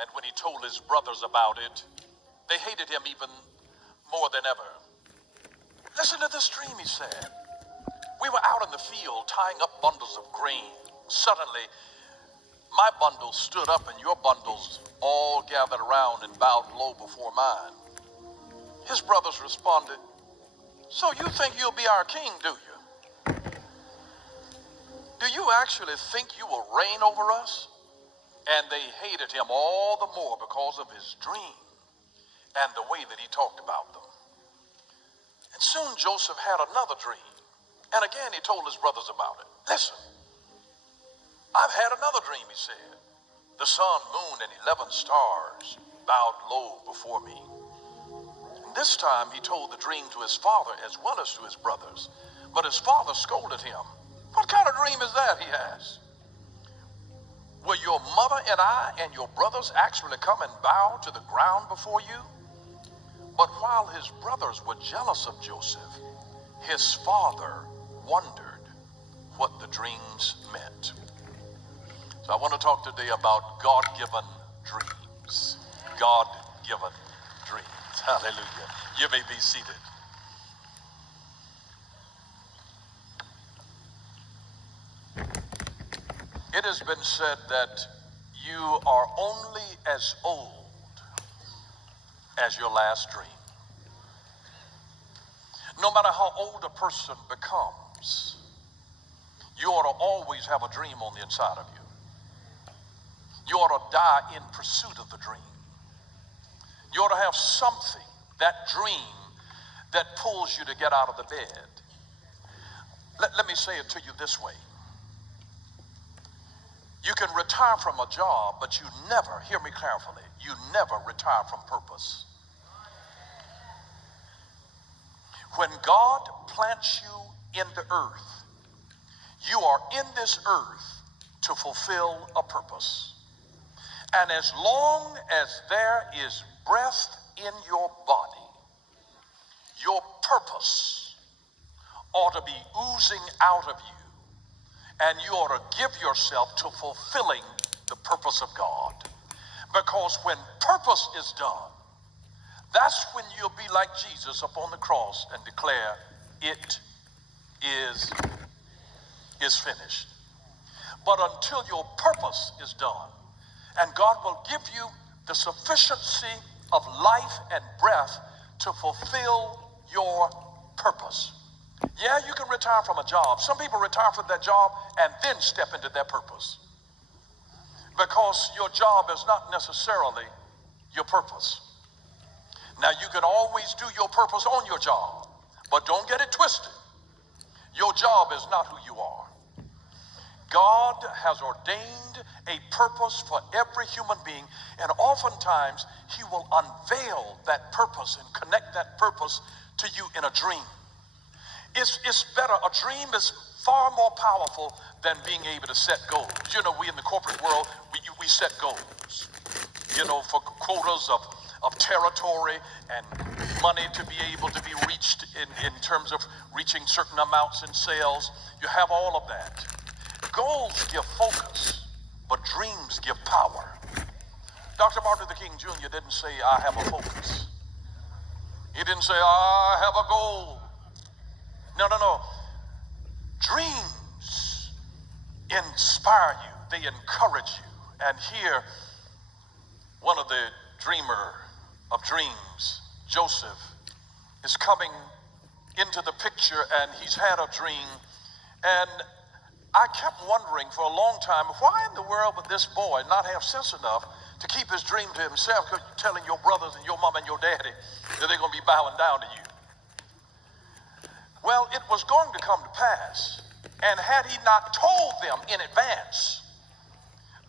and when he told his brothers about it, they hated him even more than ever. Listen to this dream, he said. We were out in the field tying up bundles of grain. Suddenly, my bundles stood up and your bundles all gathered around and bowed low before mine. His brothers responded, "So you think you'll be our king, do you? Do you actually think you will reign over us?" And they hated him all the more because of his dream and the way that he talked about them. And soon Joseph had another dream. And again he told his brothers about it. "Listen, I've had another dream," he said. "The sun, moon, and 11 stars bowed low before me." And this time he told the dream to his father as well as to his brothers. But his father scolded him. "What kind of dream is that?" he asked. "Will your mother and I and your brothers actually come and bow to the ground before you?" But while his brothers were jealous of Joseph, his father wondered what the dreams meant. So I want to talk today about God-given dreams. God-given dreams. Hallelujah. You may be seated. It has been said that you are only as old as your last dream. No matter how old a person becomes, you ought to always have a dream on the inside of you. You ought to die in pursuit of the dream. You ought to have something, that dream, that pulls you to get out of the bed. Let me say it to you this way. You can retire from a job, but you never, hear me carefully, you never retire from purpose. When God plants you in the earth, you are in this earth to fulfill a purpose. And as long as there is breath in your body, your purpose ought to be oozing out of you. And you ought to give yourself to fulfilling the purpose of God. Because when purpose is done, that's when you'll be like Jesus upon the cross and declare, "It is finished." But until your purpose is done, and God will give you the sufficiency of life and breath to fulfill your purpose. Yeah, you can retire from a job. Some people retire from that job and then step into their purpose. Because your job is not necessarily your purpose. Now, you can always do your purpose on your job, but don't get it twisted. Your job is not who you are. God has ordained a purpose for every human being, and oftentimes he will unveil that purpose and connect that purpose to you in a dream. It's better. A dream is far more powerful than being able to set goals. You know, we in the corporate world, we set goals, for quotas of territory and money to be able to be reached in terms of reaching certain amounts in sales. You have all of that. Goals give focus, but dreams give power. Dr. Martin Luther King Jr. didn't say, "I have a focus." He didn't say, "I have a goal." No. Dreams inspire you. They encourage you. And here, one of the dreamer of dreams, Joseph, is coming into the picture, and he's had a dream. And I kept wondering for a long time, why in the world would this boy not have sense enough to keep his dream to himself, telling your brothers and your mom and your daddy that they're going to be bowing down to you? Well, it was going to come to pass. And had he not told them in advance,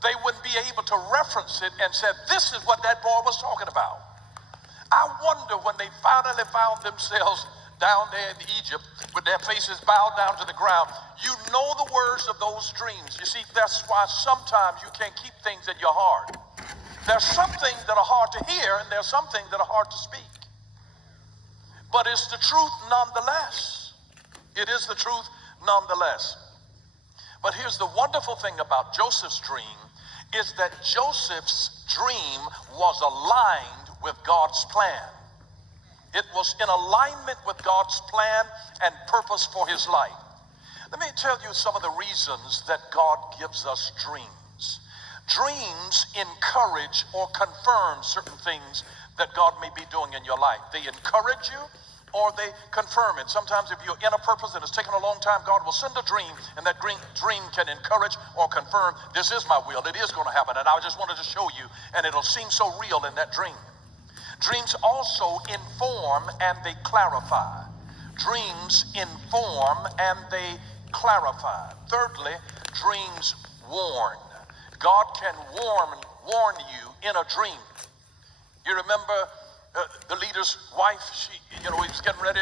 they wouldn't be able to reference it and said, "This is what that boy was talking about." I wonder when they finally found themselves down there in Egypt with their faces bowed down to the ground. You know the words of those dreams. You see, that's why sometimes you can't keep things in your heart. There's some things that are hard to hear, and there's some things that are hard to speak. But it's the truth nonetheless. It is the truth nonetheless. But here's the wonderful thing about Joseph's dream is that Joseph's dream was aligned with God's plan. It was in alignment with God's plan and purpose for his life. Let me tell you some of the reasons that God gives us dreams. Dreams encourage or confirm certain things that God may be doing in your life. They encourage you or they confirm it. Sometimes if you're in a purpose and it's taken a long time, God will send a dream, and that dream can encourage or confirm, this is my will, it is going to happen, and I just wanted to show you, and it'll seem so real in that dream. Dreams also inform and they clarify. Dreams inform and they clarify. Thirdly, dreams warn. God can warn you in a dream. You remember the leader's wife, he was getting ready.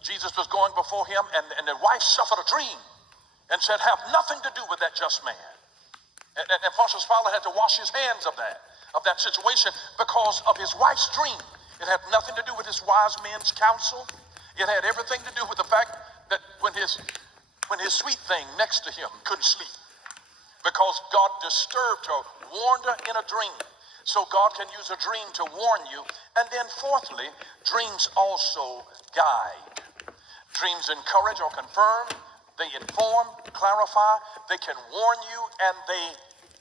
Jesus was going before him, and the wife suffered a dream and said, have nothing to do with that just man. And Pontius Pilate had to wash his hands of that situation because of his wife's dream. It had nothing to do with his wise men's counsel. It had everything to do with the fact that when his sweet thing next to him couldn't sleep, because God disturbed her, warned her in a dream. So God can use a dream to warn you. And then fourthly, dreams also guide. Dreams encourage or confirm, they inform, clarify, they can warn you, and they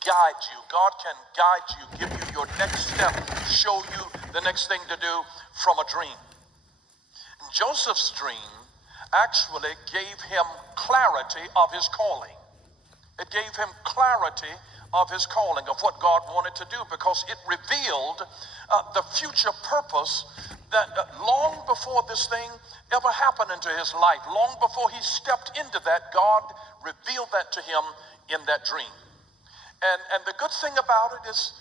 guide you. God can guide you, give you your next step, show you the next thing to do from a dream. Joseph's dream actually gave him clarity of his calling. It gave him clarity of his calling, of what God wanted to do, because it revealed the future purpose that long before this thing ever happened into his life, long before he stepped into that, God revealed that to him in that dream. And the good thing about it is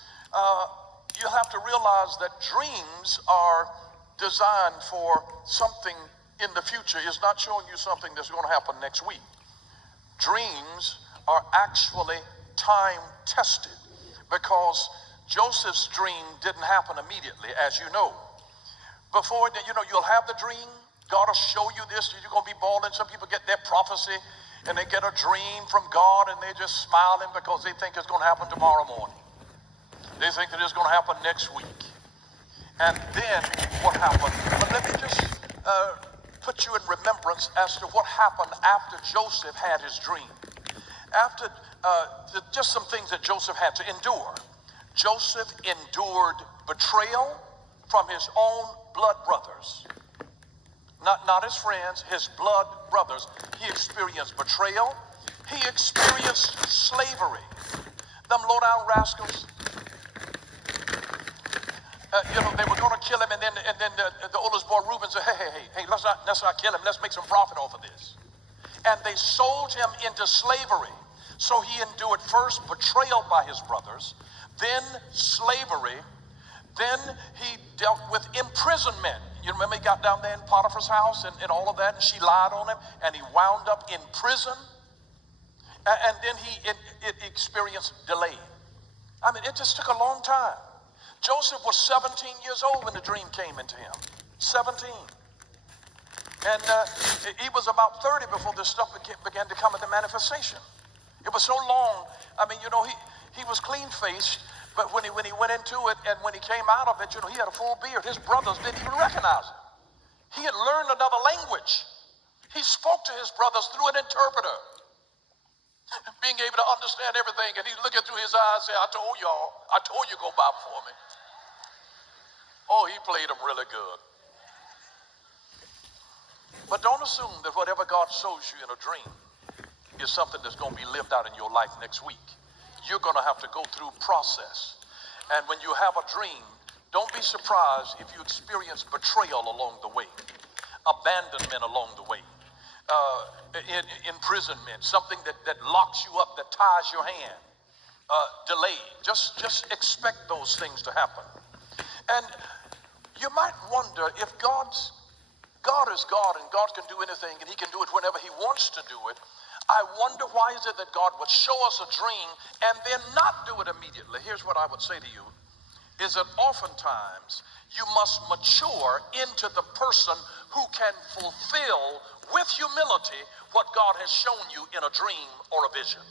you have to realize that dreams are designed for something in the future. It's not showing you something that's going to happen next week. Dreams are actually time tested, because Joseph's dream didn't happen immediately, as you know. Before, you'll have the dream, God will show you this, you're going to be bawling. Some people get their prophecy and they get a dream from God and they're just smiling because they think it's going to happen tomorrow morning. They think that it's going to happen next week. And then what happened? But let me just put you in remembrance as to what happened after Joseph had his dream. After just some things that Joseph had to endure. Joseph endured betrayal from his own blood brothers. Not his friends, his blood brothers. He experienced betrayal. He experienced slavery. Them low-down rascals. They were going to kill him, and then the oldest boy Reuben said, hey, let's not kill him. Let's make some profit off of this. And they sold him into slavery. So he endured first betrayal by his brothers, then slavery, then he dealt with imprisonment. You remember he got down there in Potiphar's house and all of that, and she lied on him, and he wound up in prison. And then he experienced delay. I mean, it just took a long time. Joseph was 17 years old when the dream came into him. 17. And he was about 30 before this stuff began to come into manifestation. It was so long. I mean, he was clean-faced, but when he went into it and when he came out of it, he had a full beard. His brothers didn't even recognize him. He had learned another language. He spoke to his brothers through an interpreter, being able to understand everything. And he's looking through his eyes and say, I told you go by before me. Oh, he played them really good. But don't assume that whatever God shows you in a dream is something that's going to be lived out in your life next week. You're going to have to go through process. And when you have a dream, don't be surprised if you experience betrayal along the way, abandonment along the way, imprisonment, something that locks you up, that ties your hand, delay. Just expect those things to happen. And you might wonder if God is God and God can do anything and he can do it whenever he wants to do it. I wonder why is it that God would show us a dream and then not do it immediately. Here's what I would say to you, is that oftentimes you must mature into the person who can fulfill with humility what God has shown you in a dream or a vision.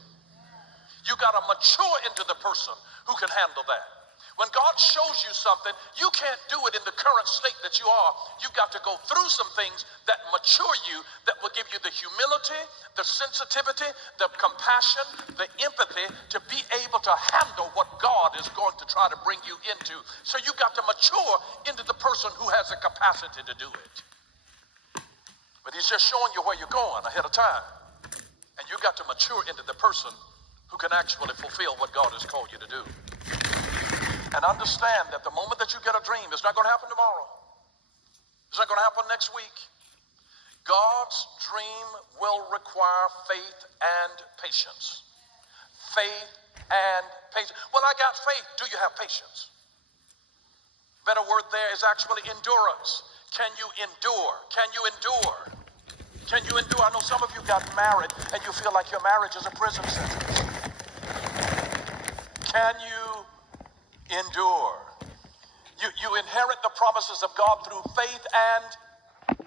You got to mature into the person who can handle that. When God shows you something, you can't do it in the current state that you are. You've got to go through some things that mature you, that will give you the humility, the sensitivity, the compassion, the empathy to be able to handle what God is going to try to bring you into. So you've got to mature into the person who has the capacity to do it. But he's just showing you where you're going ahead of time. And you've got to mature into the person who can actually fulfill what God has called you to do. And understand that the moment that you get a dream, it's not going to happen tomorrow. It's not going to happen next week. God's dream will require faith and patience. Faith and patience. Well, I got faith. Do you have patience? Better word there is actually endurance. Can you endure? Can you endure? Can you endure? I know some of you got married and you feel like your marriage is a prison sentence. Can you endure? You inherit the promises of God through faith and